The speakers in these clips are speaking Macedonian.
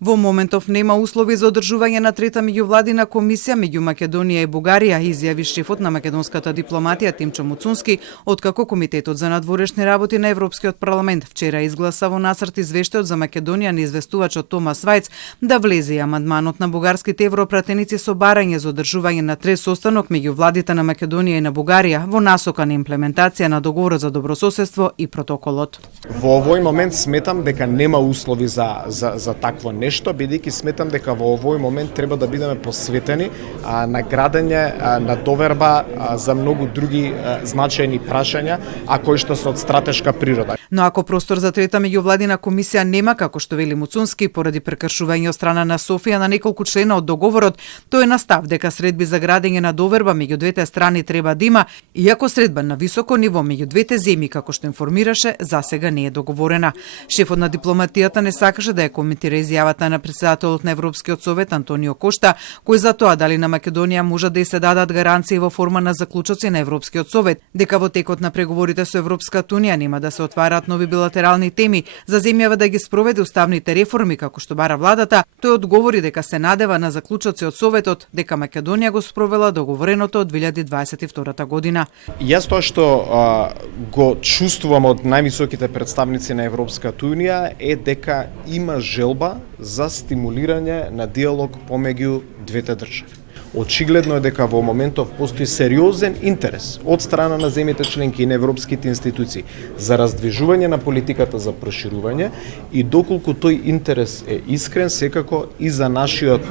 Во моментов нема услови за одржување на трета меѓувладина комисија меѓу Македонија и Бугарија, изјави шефот на македонската дипломатија Тимчо Муцунски, откако Комитетот за надворешни работи на Европскиот парламент вчера изгласа во нацрт извештајот за Македонија на известувачот Томас Вајц да влезе и амандманот на бугарските европратеници со барање за одржување на трет состанок меѓу владите на Македонија и на Бугарија во насока на имплементација на договорот за добрососедство и протоколот. Во овој момент сметам дека нема услови за такво нешто, бидејќи сметам дека во овој момент треба да бидеме посветени на градење на доверба за многу други значајни прашања, а кои што се од стратешка природа. Но ако простор за трета меѓувладина комисија нема, како што вели Муцунски, поради прекршување од страна на Софија на неколку члена од договорот, тој е на став дека средби за градење на доверба меѓу двете страни треба да има, иако средба на високо ниво меѓу двете земји, како што информираше, засега не е договорена. Шефот на дипломатијата не сакаше да ја коментира изјавата на претседателот на Европскиот совет Антонио Кошта, кој за тоа дали на Македонија може да ѝ се дадат гаранции во форма на заклучоци на Европскиот совет, дека во текот на преговорите со Европската унија нема да се отвараат нови билатерални теми за земјава да ги спроведе уставните реформи како што бара владата, тој одговори дека се надева на заклучоци од Советот дека Македонија го спровела договореното од 2022 година. Јас тоа што го чувствувам од највисоките представници на Европската унија е дека има желба за стимулирање на диалог помеѓу двете држави. Очигледно е дека во моментов постои сериозен интерес од страна на земјите членки и на европските институции за раздвижување на политиката за проширување и доколку тој интерес е искрен, секако и за нашиот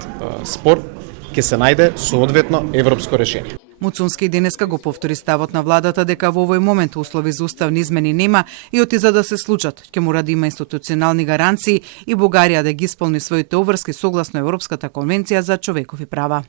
спор ќе се најде соодветно европско решение. Муцунски денеска го повтори ставот на владата дека во овој момент услови за уставни измени нема и оти за да се случат, ќе мора да има институционални гаранции и Бугарија да ги исполни своите обврски согласно Европската конвенција за човекови права.